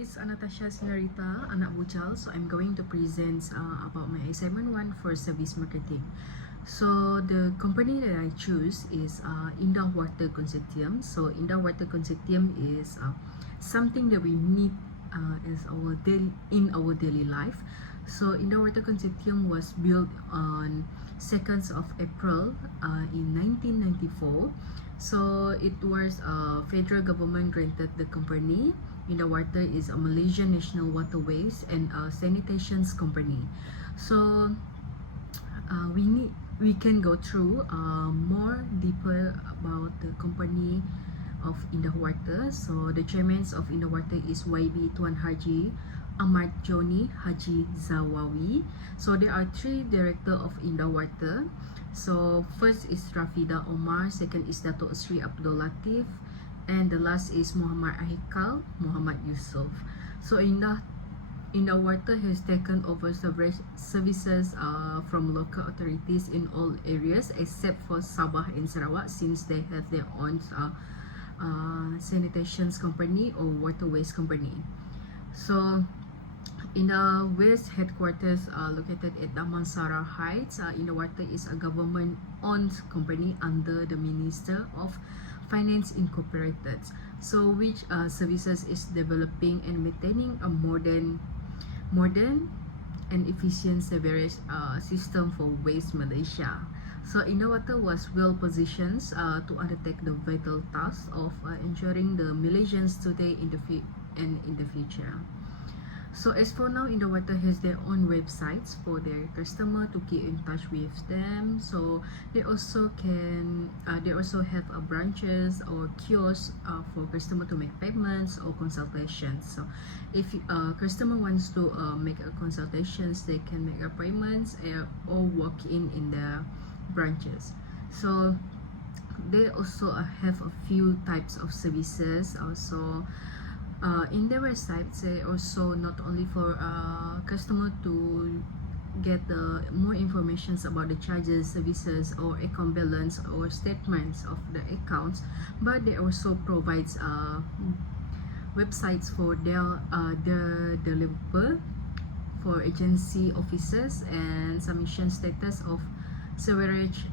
it's Anastasia Senorita, anak Bucal. So I'm going to present about my assignment 1 for service marketing. So the company that I choose is Indah Water Consortium. So Indah Water Consortium is something that we need in our daily life. So Indah Water Consortium was built on 2nd of April in 1994. So it was federal government granted the company. Indah Water is a Malaysian national waterways and sanitations company. So we can go through more deeper about the company of Indah Water. So the chairman of Indah Water is YB Tuan Haji Ahmad Joni Haji Zawawi. So there are 3 director of Indah Water. So first is Rafida Omar, second is Dato' Sri Abdul Latif, and the last is Muhammad Ahikal Muhammad Yusof. So Indah Water has taken over services from local authorities in all areas except for Sabah and Sarawak, since they have their own sanitations company or waterways company. So Indah West headquarters are located at Damansara Heights. Indah Water is a government-owned company under the Minister of Finance Incorporated. So which services is developing and maintaining a modern and efficient sewerage system for West Malaysia. So Indah Water was well positioned to undertake the vital task of ensuring the Malaysians today in the future. So as for now, Indah Water has their own websites for their customer to keep in touch with them. So they also have branches or kiosks for customer to make payments or consultations. So if customer wants to make a consultations, they can make appointments or walk in the branches. So they also have a few types of services also. In their website, they also not only for customer to get more information about the charges, services, or account balance or statements of the accounts, but they also provides websites for their developer, for agency officers, and submission status of sewerage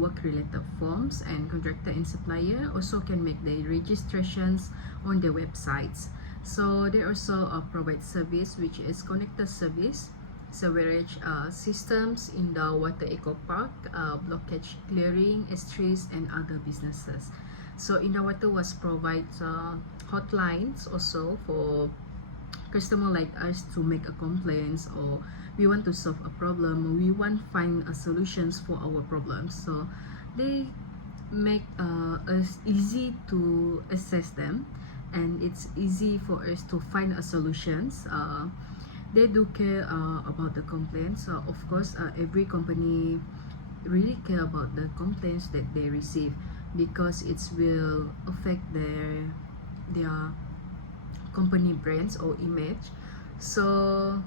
work-related forms, and contractor and supplier also can make the registrations on their websites. So they also provide service which is connected service, sewerage systems in the water eco park, blockage clearing, estuaries, and other businesses. So Indah Water was provides hotlines also for customer like us to make a complaints, or we want to solve a problem, we want find solutions for our problems. So they make us easy to assess them, and it's easy for us to find a solutions. They do care about the complaints. Of course, every company really care about the complaints that they receive, because it will affect their company brands or image. So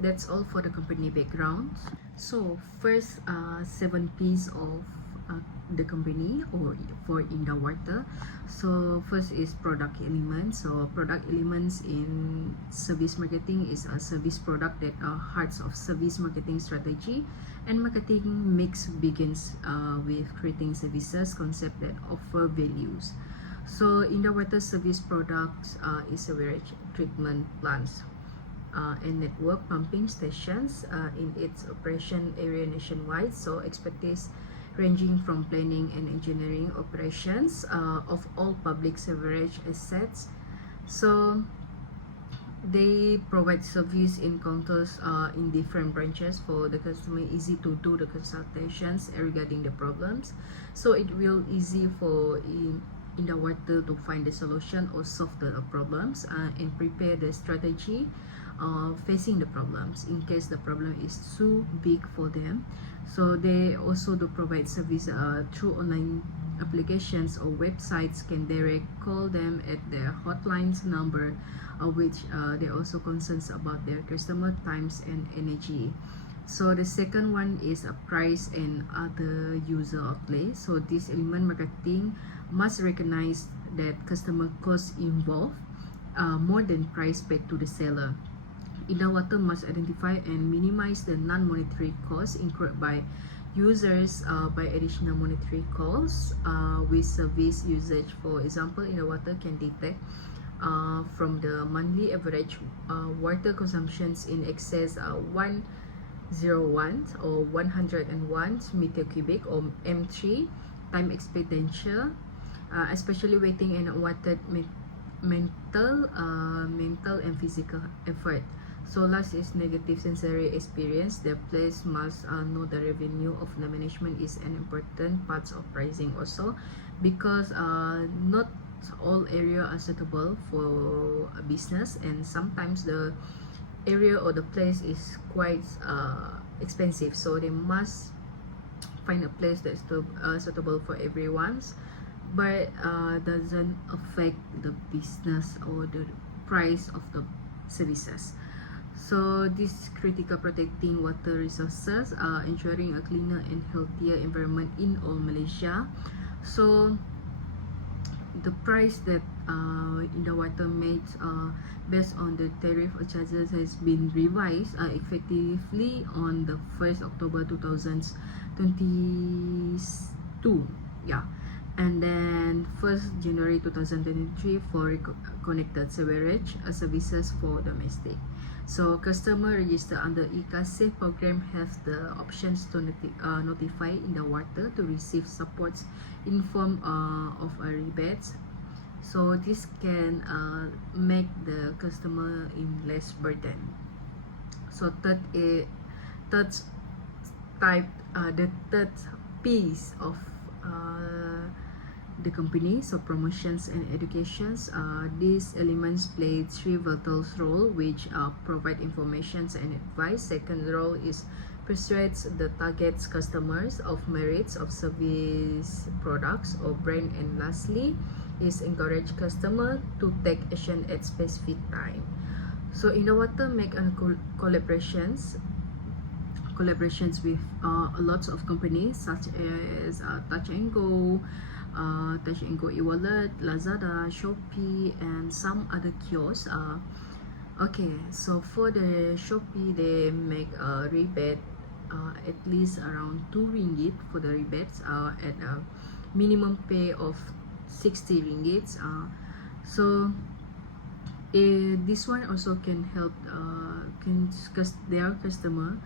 that's all for the company background. So first 7 P's of the company or for Indah Water. So first is product elements. So product elements in service marketing is a service product that are hearts of service marketing strategy, and marketing mix begins with creating services concept that offer values. So Indah Water service products is sewerage treatment plants and network pumping stations in its operation area nationwide. So expertise ranging from planning and engineering operations of all public sewerage assets. So they provide service encounters in different branches for the customer, easy to do the consultations regarding the problems. So it will easy for Indah Water to find the solution or solve the problems and prepare the strategy facing the problems in case the problem is too big for them. So they also do provide service through online applications or websites, can direct call them at their hotlines number, which they also concerns about their customer times and energy. So the second one is a price and other user outlay. So this element marketing must recognize that customer costs involved more than price paid to the seller. Indawater must identify and minimize the non-monetary costs incurred by users by additional monetary costs with service usage. For example, Indawater can detect from the monthly average water consumptions in excess 101 or 101 meter cubic or M3 time expenditure, especially waiting and unwanted mental and physical effort. So last is negative sensory experience. The place must know the revenue of the management is an important part of pricing also, because not all area are suitable for a business, and sometimes the area or the place is quite expensive, so they must find a place that's suitable for everyone's, but doesn't affect the business or the price of the services. So this is critical protecting water resources, ensuring a cleaner and healthier environment in all Malaysia. So the price that Indawater made based on the tariff or charges has been revised effectively on the 1st October 2022. Yeah. And then 1st January 2023 for connected sewerage services for domestic. So customer registered under e-Kasih program have the options to notify Indawater to receive supports in form of a rebate. So this can make the customer in less burden. So third type, the third piece of the company, so promotions and educations. These elements play three vital roles, which provide information and advice. Second role is persuades the target customers of merits of service, products or brand, and lastly is encourage customer to take action at specific time. So Indawater make collaborations with lots of companies such as Touch and Go, e-wallet, Lazada, Shopee, and some other kiosks. Okay, so for the Shopee, they make a rebate at least around 2 ringgit for the rebates at a minimum pay of 60 ringgits. So this one also can help their customer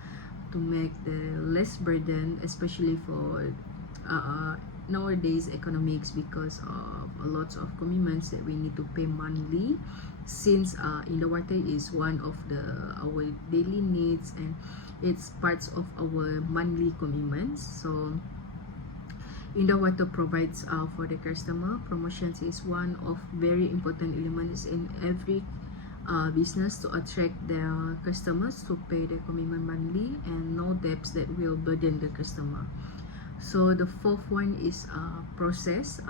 to make the less burden, especially for nowadays economics, because of a lot of commitments that we need to pay monthly, since Indawater is one of our daily needs and it's parts of our monthly commitments. So Indawater provides for the customer. Promotions is one of very important elements in every business to attract their customers to pay their commitment monthly and no debts that will burden the customer. So the fourth one is process.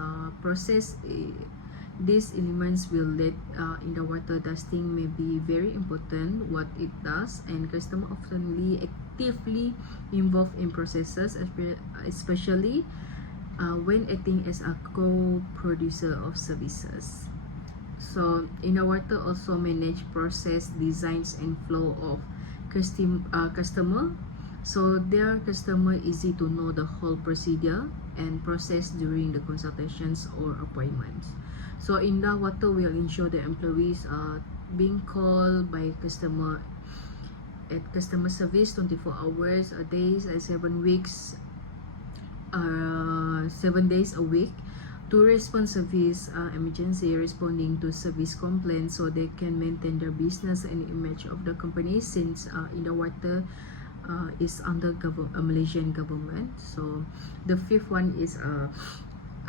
These elements will let Indawater dusting may be very important what it does, and customer oftenly actively involved in processes, especially when acting as a co-producer of services. So Indawater also manage process, designs, and flow of customer. So their customer easy to know the whole procedure and process during the consultations or appointments. So Indawater will ensure the employees are being called by customer at customer service 24 hours a day, 7 weeks, 7 days a week to respond service emergency, responding to service complaints, so they can maintain their business and image of the company, since Indawater is under Malaysian government. So the fifth one is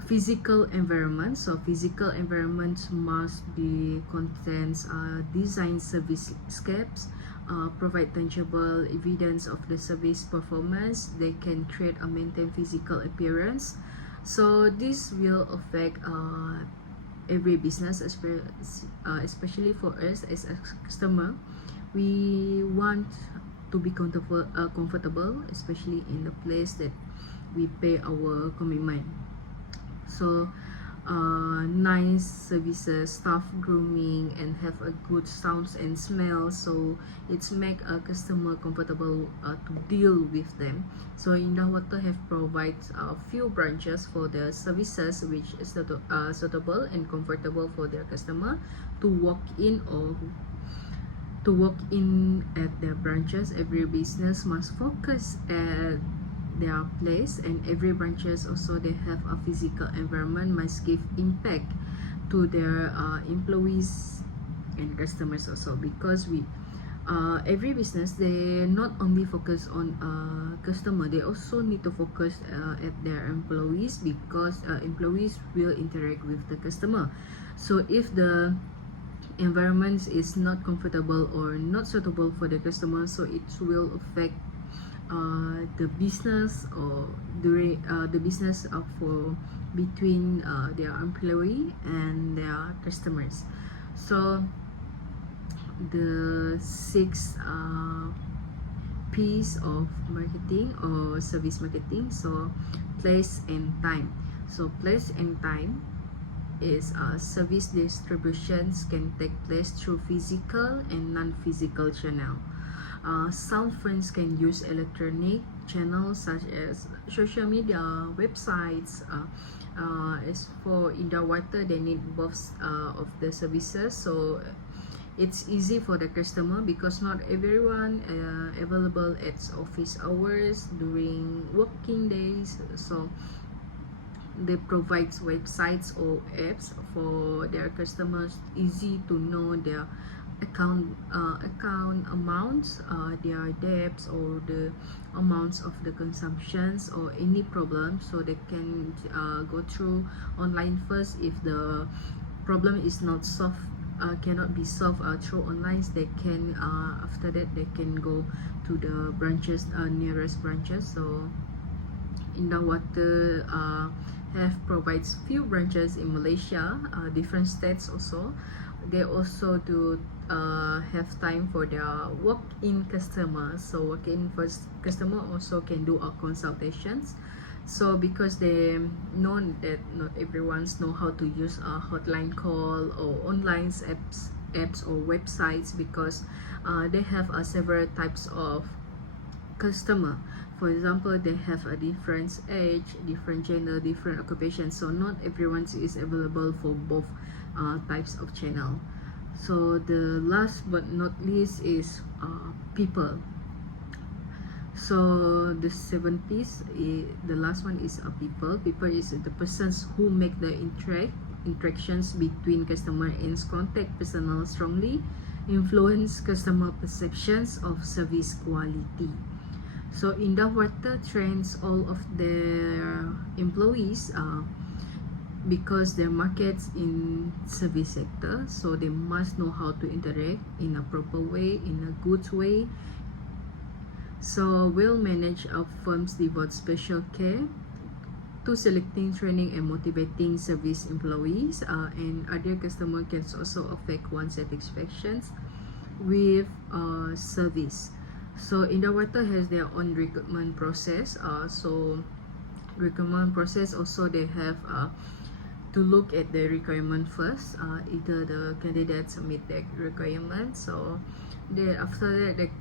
physical environment. So physical environment must be contains design service scapes, provide tangible evidence of the service performance. They can create a maintain physical appearance. So this will affect every business, especially for us as a customer. We want to be comfortable, especially in the place that we pay our commitment. So nice services, staff grooming, and have a good sounds and smell, so it's make a customer comfortable to deal with them. So Indah Water have provided a few branches for the services which is suitable and comfortable for their customer to walk in at their branches. Every business must focus at their place, and every branches also they have a physical environment must give impact to their employees and customers also, because we every business they not only focus on customer, they also need to focus at their employees, because employees will interact with the customer. So if the environment is not comfortable or not suitable for the customer, so it will affect the business, or during the business for between their employee and their customers. So the six piece of marketing or service marketing, so place and time. So place and time is service distributions can take place through physical and non-physical channel. Some firms can use electronic channels such as social media, websites. As for Indah Water, they need both of the services, so it's easy for the customer because not everyone available at office hours during working days. So they provide websites or apps for their customers, easy to know their account amounts, their debts, or the amounts of the consumptions, or any problem, so they can go through online first. If the problem is not solved, cannot be solved through online, they can after that they can go to the branches, nearest branches. So Indah Water have provides few branches in Malaysia, different states also. They also do have time for their walk-in customers. So walk-in first customer also can do a consultations. So because they know that not everyone's know how to use a hotline call or online apps or websites, because they have several types of customer. For example, they have a different age, different gender, different occupation, so not everyone is available for both types of channel. So the last but not least is people. So the seventh piece, the last one is people. People is the persons who make the interactions between customer and contact personnel strongly influence customer perceptions of service quality. So Indah Water trains all of their employees because their markets in service sector, so they must know how to interact in a proper way, in a good way. So well-managed firms devote special care to selecting, training, and motivating service employees, and other customer can also affect one's satisfactions with service. So Indah Water has their own recruitment process. So recruitment process also they have to look at the requirement first. Either the candidates meet the requirement, so they after that they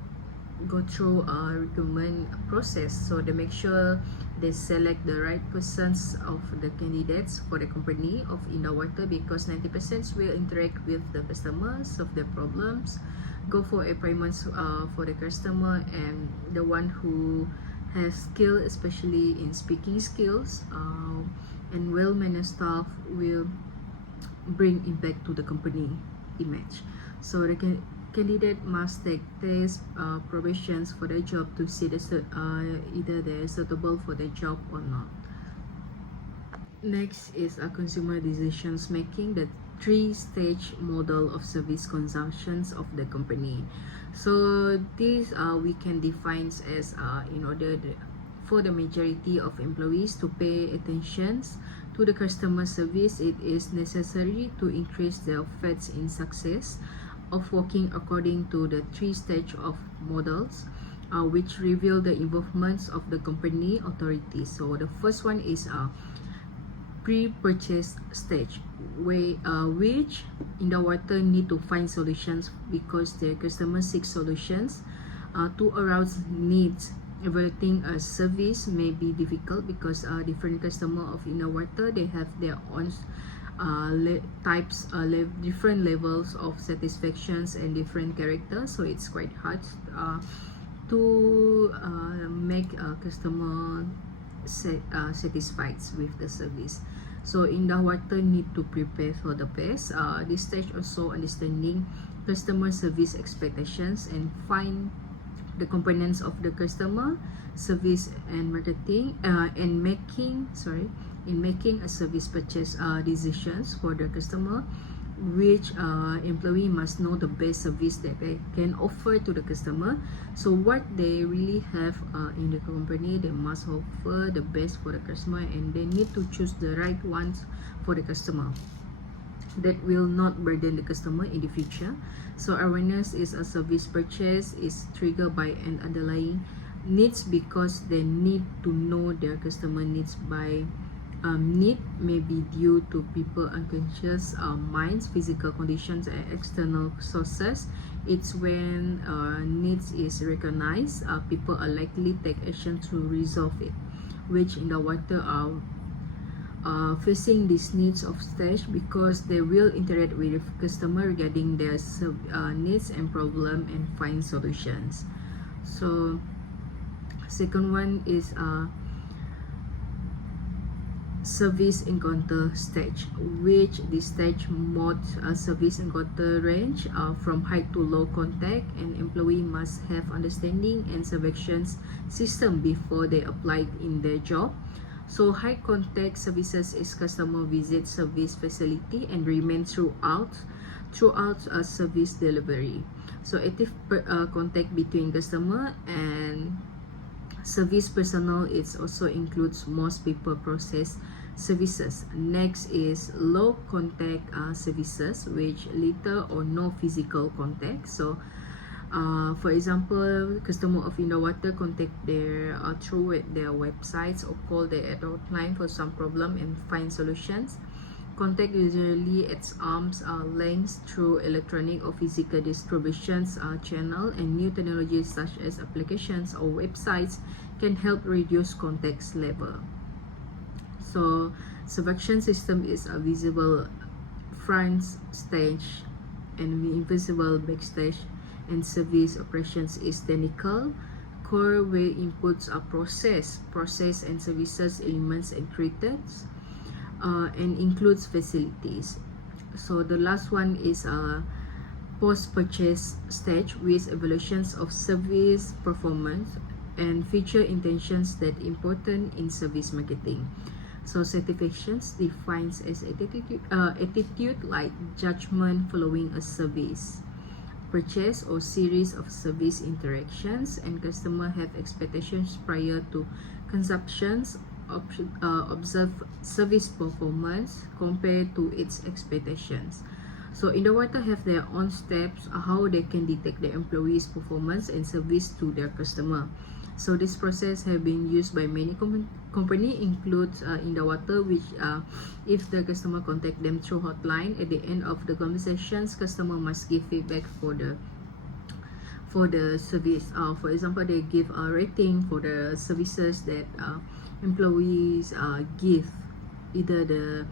go through a recruitment process. So they make sure they select the right persons of the candidates for the company of Indah Water, because 90% will interact with the customers, solve their problems, go for appointments for the customer, and the one who has skill, especially in speaking skills, and well-managed staff will bring impact to the company image. So the candidate must take tests, probations for the job to see either they're suitable for the job or not. Next is a consumer decisions making, the three-stage model of service consumptions of the company. So this we can define as in order for the majority of employees to pay attention to the customer service, it is necessary to increase their faith in success of working according to the three stage of models, which reveal the involvements of the company authorities. So the first one is pre-purchase stage, which Indawater need to find solutions because their customers seek solutions to arouse needs. Evaluating a service may be difficult because different customer of Indawater, they have their own different levels of satisfactions and different characters, so it's quite hard to make a customer satisfied with the service. So Indawater need to prepare for the best. This stage also understanding customer service expectations and find the components of the customer service and marketing and making a service purchase decisions for the customer, which employee must know the best service that they can offer to the customer. So what they really have in the company, they must offer the best for the customer, and they need to choose the right ones for the customer that will not burden the customer in the future. So awareness is a service purchase is triggered by an underlying needs because they need to know their customer needs by need may be due to people unconscious minds, physical conditions, and external sources. It's when needs is recognized, people are likely take action to resolve it, which Indawater are facing these needs of stage because they will interact with the customer regarding their needs and problem and find solutions. So second one is service encounter stage, which the stage mode service encounter range from high to low contact, and employee must have understanding and selections system before they apply in their job. So high contact services is customer visit service facility and remain throughout a service delivery. So active contact between customer and service personnel, it also includes most people process services. Next is low contact services, which little or no physical contact. So for example, customer of Indawater contact their through their websites or call their hotline for some problem and find solutions. Contact usually at arm's length through electronic or physical distributions channel, and new technologies such as applications or websites can help reduce contact level. So selection system is a visible front stage and invisible backstage, and service operations is technical core where inputs are process and services elements and created and includes facilities. So the last one is a post-purchase stage with evaluations of service performance and feature intentions that important in service marketing. So certifications defines as attitude like judgment following a service purchase or series of service interactions, and customer have expectations prior to consumptions, observe service performance compared to its expectations. So Indawater have their own steps how they can detect the employees' performance and service to their customer. So this process have been used by many company, includes Indawater, which if the customer contact them through hotline, at the end of the conversations, customer must give feedback for the service. For example, they give a rating for the services that employees give. Either the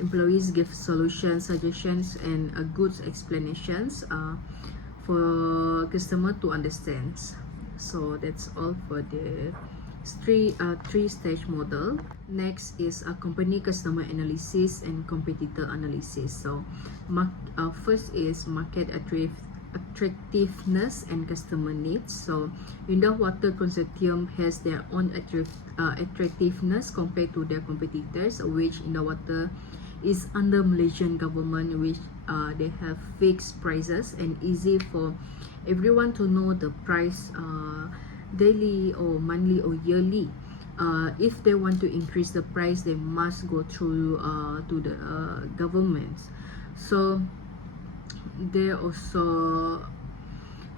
employees give solutions, suggestions, and good explanations for customer to understand. So that's all for the three-stage model. Next is a company customer analysis and competitor analysis. So first is market attractiveness and customer needs. So Indawater Consortium has their own attractiveness compared to their competitors, which Indawater is under Malaysian government, which they have fixed prices and easy for everyone to know the price daily or monthly or yearly. If they want to increase the price, they must go through to the government. So they also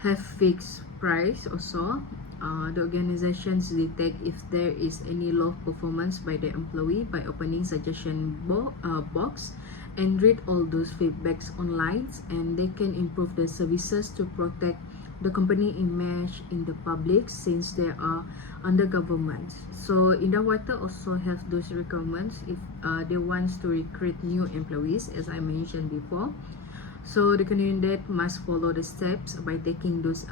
have fixed price also The organizations detect if there is any low performance by the employee by opening suggestion box and read all those feedbacks online, and they can improve the services to protect the company image in the public since they are under government. So Indawata also have those requirements if they want to recruit new employees, as I mentioned before. So the candidate must follow the steps by taking those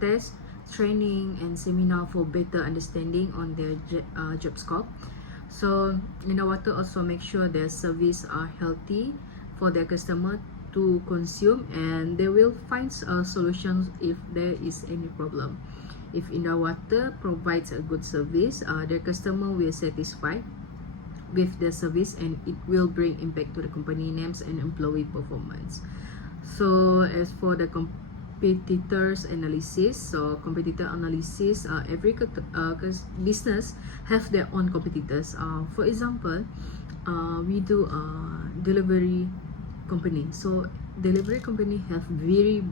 test, training, and seminar for better understanding on their job scope. So Indawata also make sure their service are healthy for their customer to consume, and they will find solutions if there is any problem. If Indawata provides a good service, their customer will satisfied with the service, and it will bring impact to the company names and employee performance. So as for the competitors analysis, so competitor analysis, every business have their own competitors. For example, we do a delivery company. So delivery company have very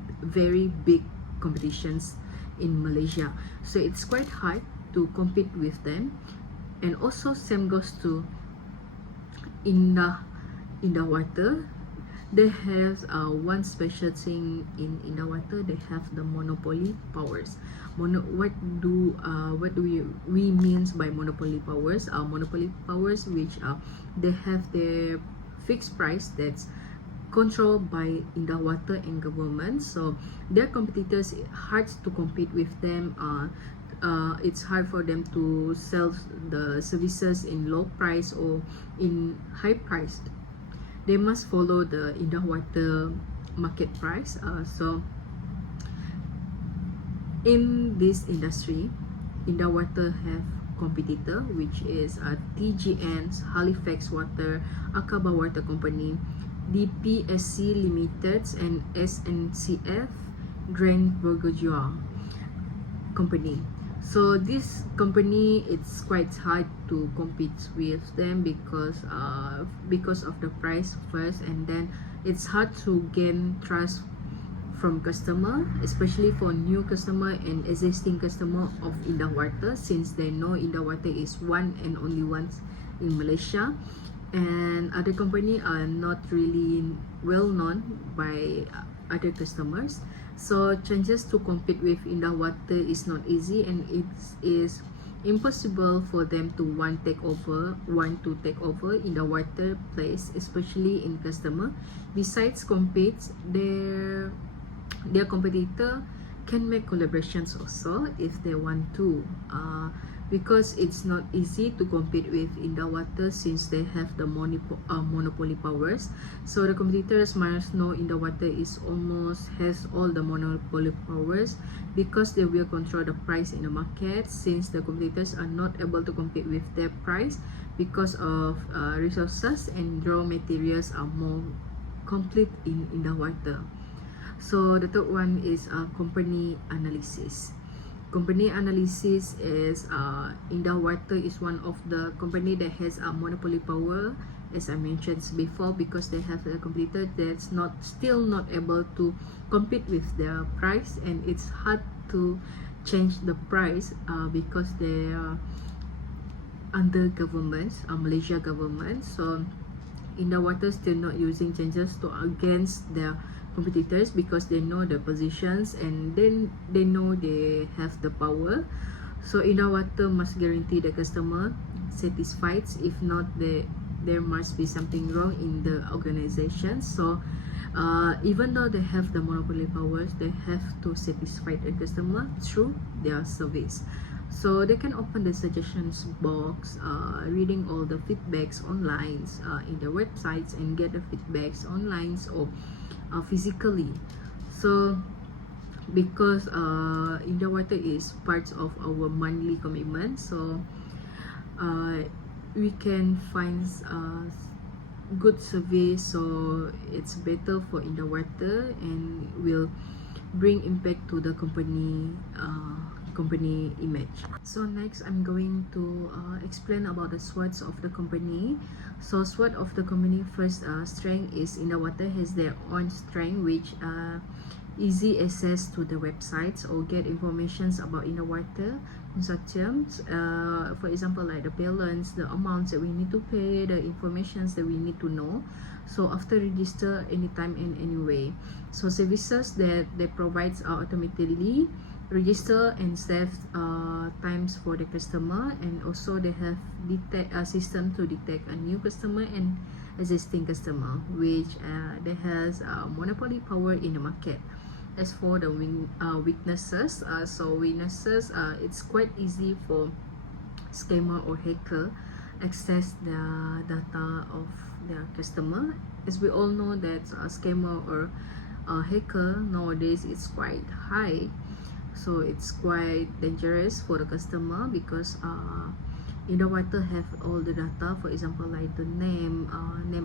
big competitions in Malaysia, so it's quite hard to compete with them. And also same goes to Indawata. They have one special thing in Indawata. They have the monopoly powers. What do we means by monopoly powers? Monopoly powers, which they have their fixed price that's controlled by Indawata and government. So their competitors, hard to compete with them. It's hard for them to sell the services in low price or in high price. They must follow the Indawata market price. So in this industry, Indawata have competitor, which is TGN's Halifax Water, Akaba Water Company, DPSC Limited, and SNCF Grand Bergojua Company. So this company, it's quite hard to compete with them because of the price first, and then it's hard to gain trust from customer, especially for new customer and existing customer of Indawata, since they know Indawata is one and only one in Malaysia, and other company are not really well known by other customers. So chances to compete with Indawata is not easy, and it is impossible for them to want to take over Indawata place, especially in customer. Besides compete, their competitor can make collaborations also if they want to, because it's not easy to compete with Indawata since they have the monopoly powers. So the competitors must know Indawata has all the monopoly powers, because they will control the price in the market, since the competitors are not able to compete with their price because of resources and raw materials are more complete in Indawata. So the third one is company analysis. Company analysis is Indawata is one of the company that has a monopoly power, as I mentioned before, because they have a competitor that's still not able to compete with their price, and it's hard to change the price because they are under government, Malaysia government. So Indawata still not using changes to against their competitors, because they know the positions, and then they know they have the power. So Indawata must guarantee the customer satisfied. If not, there must be something wrong in the organization. So even though they have the monopoly powers, they have to satisfy the customer through their service. So they can open the suggestions box, reading all the feedbacks online in their websites, and get the feedbacks online or physically. So because Indawata is part of our monthly commitment, so we can find good service, so it's better for Indawata and will bring impact to the company image. So next, I'm going to explain about the SWOTs of the company. So SWOT of the company, first strength is Indawata has their own strength, which easy access to the websites or get informations about Innowater consortiums, for example like the balance, the amounts that we need to pay, the informations that we need to know. So after register anytime and anyway, so services that they provides are automatically register and save times for the customer, and also they have detect a system to detect a new customer and existing customer, which they has monopoly power in the market. As for the weaknesses, it's quite easy for scammer or hacker access the data of their customer. As we all know that a scammer or a hacker nowadays is quite high, so it's quite dangerous for the customer because Innowater have all the data, for example like the name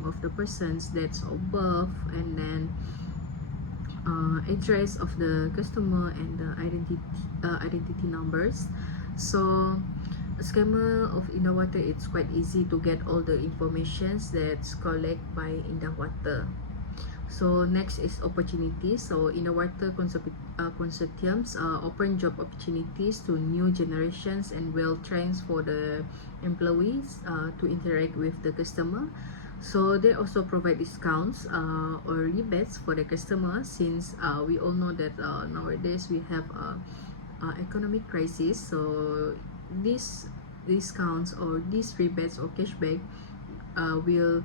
of the persons that's above, and then address of the customer and the identity numbers. So a scammer of Innowater, it's quite easy to get all the informations that's collected by Innowater. So next is opportunities. So Innowater consortiums open job opportunities to new generations and will train for the employees to interact with the customer. So they also provide discounts or rebates for the customers, since we all know that nowadays we have economic crisis. So these discounts or these rebates or cashback will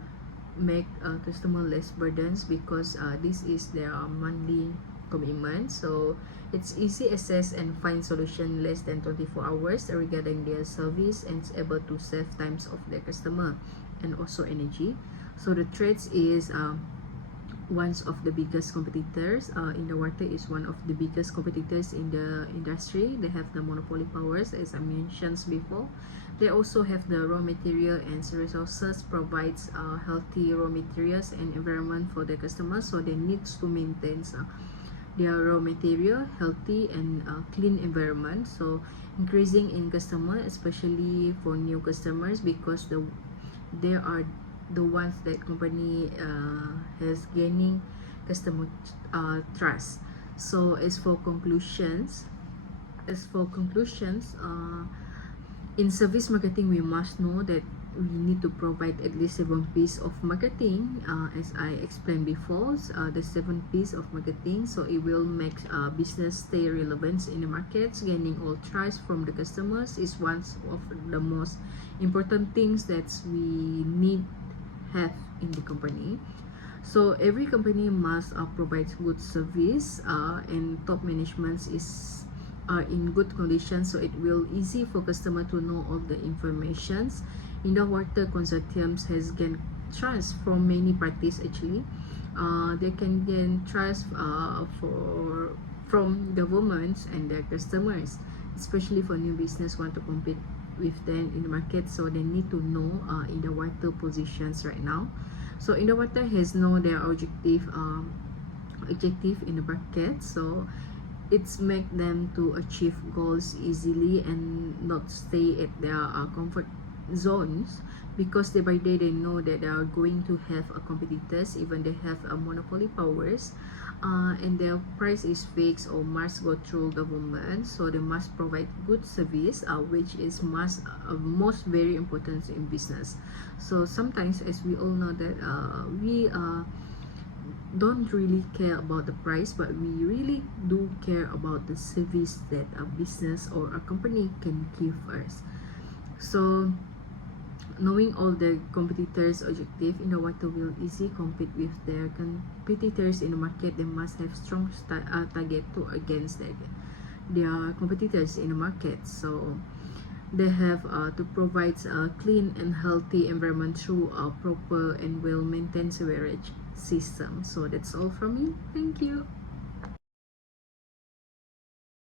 make customer less burdens, because this is their monthly commitment. So it's easy access and find solution less than 24 hours regarding their service, and it's able to save times of their customer and also energy. So the threats is one of the biggest competitors. Innowater is one of the biggest competitors in the industry. They have the monopoly powers, as I mentioned before. They also have the raw material and resources, provides healthy raw materials and environment for the customers. So they need to maintain their raw material, healthy and clean environment. So increasing in customer, especially for new customers, because they are the ones that company has gaining customer trust. So as for conclusions, in service marketing, we must know that we need to provide at least 7 P's of marketing, as I explained before. The 7 P's of marketing, so it will make business stay relevant in the markets. Gaining all trust from the customers is one of the most important things that we need have in the company. So every company must provide good service, and top management is in good condition, so it will easy for customer to know all the informations. Innowater consortiums has gained trust from many parties. Actually, they can gain trust from governments and their customers, especially for new business want to compete with them in the market. So they need to know Innowater positions right now. So Innowater has know their objective in the market, so it's make them to achieve goals easily and not stay at their comfort zones, because day by day they know that they are going to have competitors, even they have monopoly powers, and their price is fixed or must go through government. So they must provide good service, which is most very important in business. So sometimes, as we all know that we don't really care about the price, but we really do care about the service that a business or a company can give us. So knowing all the competitors' objective, Innowater will easily compete with their competitors in the market. They must have strong target to against their competitors in the market. So they have to provide a clean and healthy environment through a proper and well-maintained sewerage system. So that's all from me. Thank you.